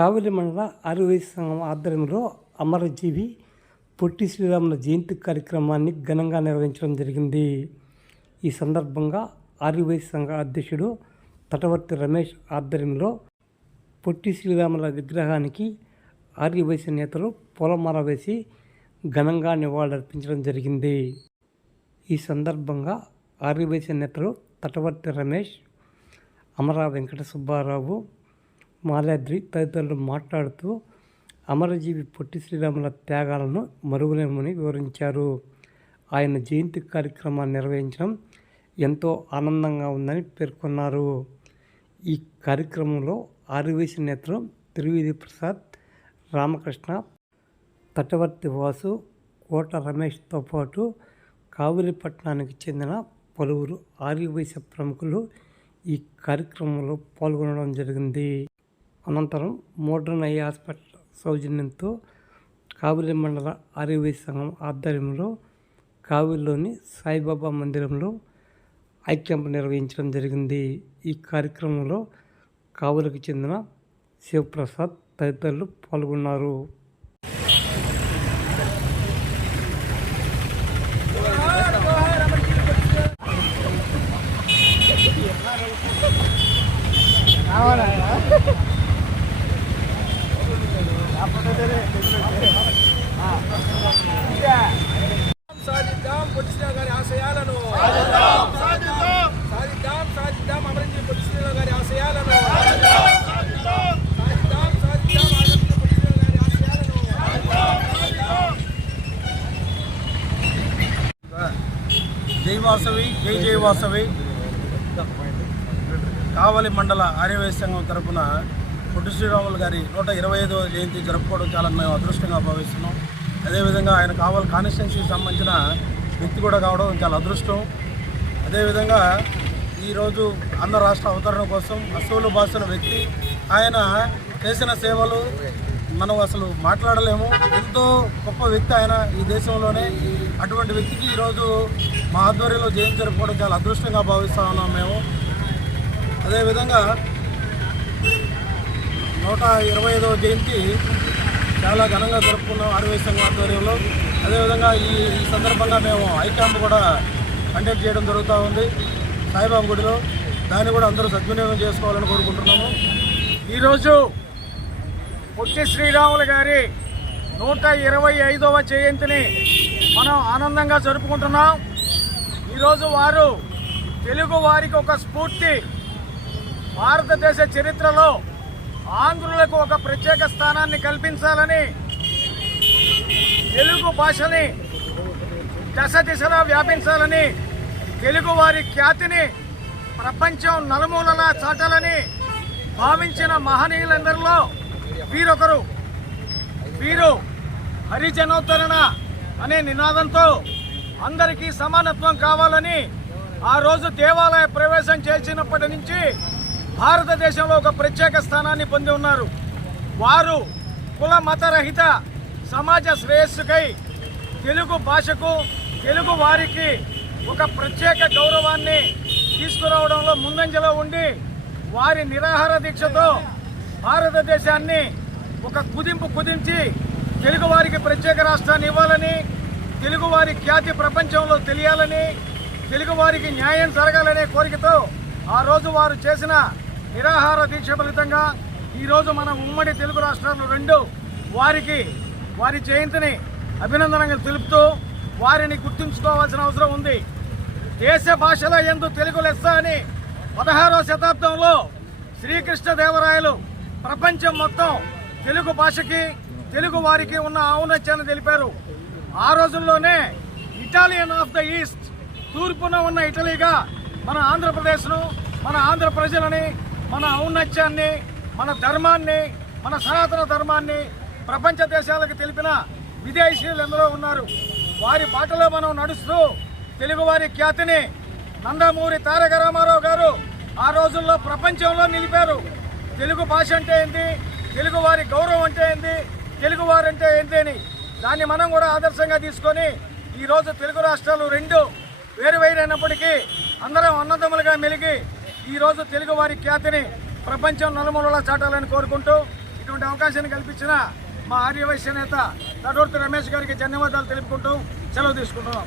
కావలి మండల అరవై సంఘం ఆధ్వర్యంలో అమరజీవి పొట్టి శ్రీరాముల జయంతి కార్యక్రమాన్ని ఘనంగా నిర్వహించడం జరిగింది. ఈ సందర్భంగా ఆర్యవైశ్య సంఘ అధ్యక్షుడు తటవర్తి రమేష్ ఆధ్వర్యంలో పొట్టి శ్రీరాముల విగ్రహానికి ఆర్యవైశ్య నేతలు పూలమాల వేసి ఘనంగా నివాళులర్పించడం జరిగింది. ఈ సందర్భంగా ఆర్యవైశ్య నేతలు తటవర్తి రమేష్ అమరా వెంకట సుబ్బారావు మాలాద్రి తదితరులు మాట్లాడుతూ అమరజీవి పొట్టి శ్రీరాముల త్యాగాలను మరుగులేమని వివరించారు. ఆయన జయంతి కార్యక్రమాన్ని నిర్వహించడం ఎంతో ఆనందంగా ఉందని పేర్కొన్నారు. ఈ కార్యక్రమంలో ఆర్యవైశ్య నేతలు త్రివేది ప్రసాద్ రామకృష్ణ తటవర్తి వాసు కోట రమేష్తో పాటు కావిలిపట్నానికి చెందిన పలువురు ఆర్యవైశ్య ప్రముఖులు ఈ కార్యక్రమంలో పాల్గొనడం జరిగింది. అనంతరం మోడ్రన్ ఐ హాస్పిటల్ సౌజన్యంతో కావిలి మండల ఆరోగ్య సంఘం ఆధ్వర్యంలో కావిలిలోని సాయిబాబా మందిరంలో ఐ క్యాంప్ నిర్వహించడం జరిగింది. ఈ కార్యక్రమంలో కావులకు చెందిన శివప్రసాద్ తదితరులు పాల్గొన్నారు. జై వాసవి జై జై వాసవి. కావలి మండల ఆర్యవైశ్య సంఘం తరపున పొట్టి శ్రీరాములు గారి నూట ఇరవై ఐదవ జయంతి జరుపుకోవడం చాలా మేము అదృష్టంగా భావిస్తున్నాం. అదేవిధంగా ఆయన కావాలి కాన్స్టిట్యున్సీకి సంబంధించిన వ్యక్తి కూడా కావడం చాలా అదృష్టం. అదేవిధంగా ఈరోజు ఆంధ్ర రాష్ట్ర అవతరణ కోసం అసూలు బాసిన వ్యక్తి. ఆయన చేసిన సేవలు మనం అసలు మాట్లాడలేము. ఎంతో గొప్ప వ్యక్తి ఆయన ఈ దేశంలోనే. అటువంటి వ్యక్తికి ఈరోజు మా ఆధ్వర్యంలో జయంతి జరుపుకోవడం చాలా అదృష్టంగా భావిస్తా ఉన్నాం మేము. అదేవిధంగా నూట ఇరవై ఐదవ జయంతి చాలా ఘనంగా జరుపుకున్నాం అరవై సంఘం ఆధ్వర్యంలో. అదేవిధంగా ఈ సందర్భంగా మేము ఐ క్యాంప్ కూడా కండక్ట్ చేయడం జరుగుతూ ఉంది. సాయిబాబా గుడిలో దాన్ని కూడా అందరూ సద్వినియోగం చేసుకోవాలని కోరుకుంటున్నాము. ఈరోజు పొట్టి శ్రీరాములు గారి నూట ఇరవై ఐదవ జయంతిని మనం ఆనందంగా జరుపుకుంటున్నాం. ఈరోజు వారు తెలుగు వారికి ఒక స్ఫూర్తి. భారతదేశ చరిత్రలో ఆంధ్రులకు ఒక ప్రత్యేక స్థానాన్ని కల్పించాలని తెలుగు భాషని దశ దిశలా వ్యాపించాలని తెలుగు వారి ఖ్యాతిని ప్రపంచం నలుమూలలా చాటాలని భావించిన మహనీయులందరిలో వీరొకరు. వీరు హరిజనోద్ధరణ అనే నినాదంతో అందరికీ సమానత్వం కావాలని ఆ రోజు దేవాలయ ప్రవేశం చేసినప్పటి నుంచి భారతదేశంలో ఒక ప్రత్యేక స్థానాన్ని పొంది ఉన్నారు. వారు కుల మతరహిత సమాజ శ్రేయస్సుకై తెలుగు భాషకు తెలుగు వారికి ఒక ప్రత్యేక గౌరవాన్ని తీసుకురావడంలో ముందంజలో ఉండి వారి నిరాహార దీక్షతో భారతదేశాన్ని ఒక కుదింపు కుదించి తెలుగు వారికి ప్రత్యేక రాష్ట్రాన్ని ఇవ్వాలని తెలుగు వారి ఖ్యాతి ప్రపంచంలో తెలియాలని తెలుగు వారికి న్యాయం జరగాలనే కోరికతో ఆ రోజు వారు చేసిన నిరాహార దీక్ష ఫలితంగా ఈరోజు మన ఉమ్మడి తెలుగు రాష్ట్రాలు రెండు వారికి వారి జయంతిని అభినందనగా తెలుపుతూ వారిని గుర్తుంచుకోవాల్సిన అవసరం ఉంది. దేశ భాషల ఎందు తెలుగు లెస్స అని పదహారవ శతాబ్దంలో శ్రీకృష్ణదేవరాయలు ప్రపంచం మొత్తం తెలుగు భాషకి తెలుగు వారికి ఉన్న ఔన్నత్యాన్ని తెలిపారు. ఆ రోజుల్లోనే ఇటాలియన్ ఆఫ్ ద ఈస్ట్ తూర్పున ఉన్న ఇటలీగా మన ఆంధ్రప్రదేశ్ను మన ఆంధ్ర ప్రజలని మన ఔన్నత్యాన్ని మన ధర్మాన్ని మన సనాతన ధర్మాన్ని ప్రపంచ దేశాలకు తెలిపిన విదేశీయులు ఎందరో ఉన్నారు. వారి బాటలో మనం నడుస్తూ తెలుగువారి ఖ్యాతిని నందమూరి తారక రామారావు గారు ఆ రోజుల్లో ప్రపంచంలో నిలిపారు. తెలుగు భాష అంటే ఏంటి? తెలుగు వారి గౌరవం అంటే ఏంది? తెలుగు వారంటే ఏంటి అని దాన్ని మనం కూడా ఆదర్శంగా తీసుకొని ఈరోజు తెలుగు రాష్ట్రాలు రెండు వేరు వేరైనప్పటికీ అందరం అన్నదమ్ములుగా మెలిగి ఈరోజు తెలుగు వారి ఖ్యాతిని ప్రపంచం నలుమూలలా చాటాలని కోరుకుంటూ ఇటువంటి అవకాశాన్ని కల్పించిన మా ఆర్యవైశ్య నేత నటవర్తి రమేష్ గారికి ధన్యవాదాలు తెలుపుకుంటూ సెలవు తీసుకుంటున్నాం.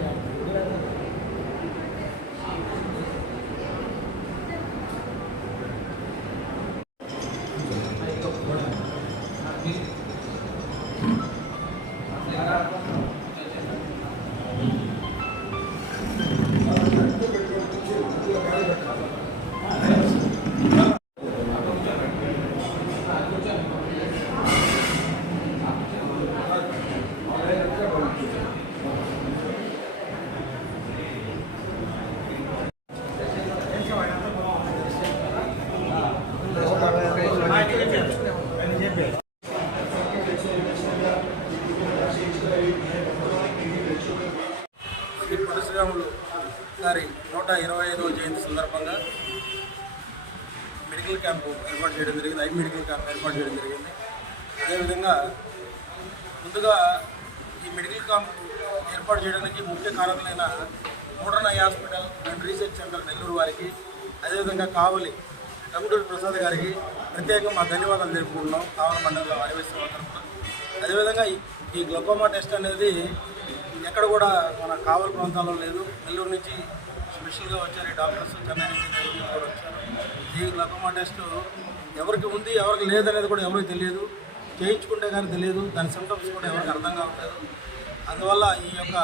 Yeah. శ్రీ పొట్టి గారి నూట ఇరవై ఐదవ జయంతి సందర్భంగా మెడికల్ క్యాంపు ఏర్పాటు చేయడం జరిగింది. ఐ మెడికల్ క్యాంప్ ఏర్పాటు చేయడం జరిగింది. అదేవిధంగా ముందుగా ఈ మెడికల్ క్యాంప్ ఏర్పాటు చేయడానికి ముఖ్య కారణమైన modern eye hospital and research centre Nellore వారికి అదేవిధంగా కావలి కంప్యూటర్ ప్రసాద్ గారికి ప్రత్యేకంగా మా ధన్యవాదాలు తెలుపుకుంటున్నాం. కావలి మండలంలో ఆదివేశ్వర తరఫున అదేవిధంగా ఈ- గ్లకోమా టెస్ట్ అనేది ఎక్కడ కూడా మన కావలి ప్రాంతాల్లో లేదు. నెల్లూరు నుంచి స్పెషల్గా వచ్చారు ఈ డాక్టర్స్ చెన్నై నుంచి నెల్లూరు కూడా వచ్చారు. ఈ గ్లకోమా టెస్ట్ ఎవరికి ఉంది ఎవరికి లేదనేది కూడా ఎవరికి తెలియదు. చేయించుకుంటే కానీ తెలియదు. దాని సిమ్టమ్స్ కూడా ఎవరికి అర్థం కావట్లేదు అందువల్ల ఈ యొక్క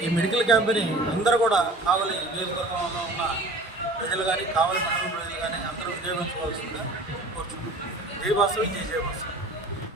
ఈ మెడికల్ క్యాంప్ని అందరూ కూడా కావలి నియోజకవర్గంలో ఉన్న ప్రజలు కానీ కావలి మండలం ప్రజలు కానీ అందరూ వినియోగించుకోవాల్సిందిగా కోరుచున్నాం జై జయ బాసు